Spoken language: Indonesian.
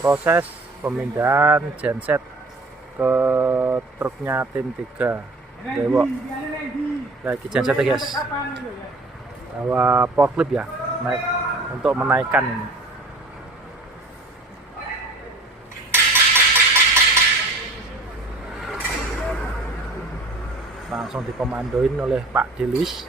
proses pemindahan genset ke truknya tim 3 Dewok. Lagi gensetnya guys, bawa forklift ya, naik untuk menaikkan ini. Langsung dikomandoin oleh Pak Delis.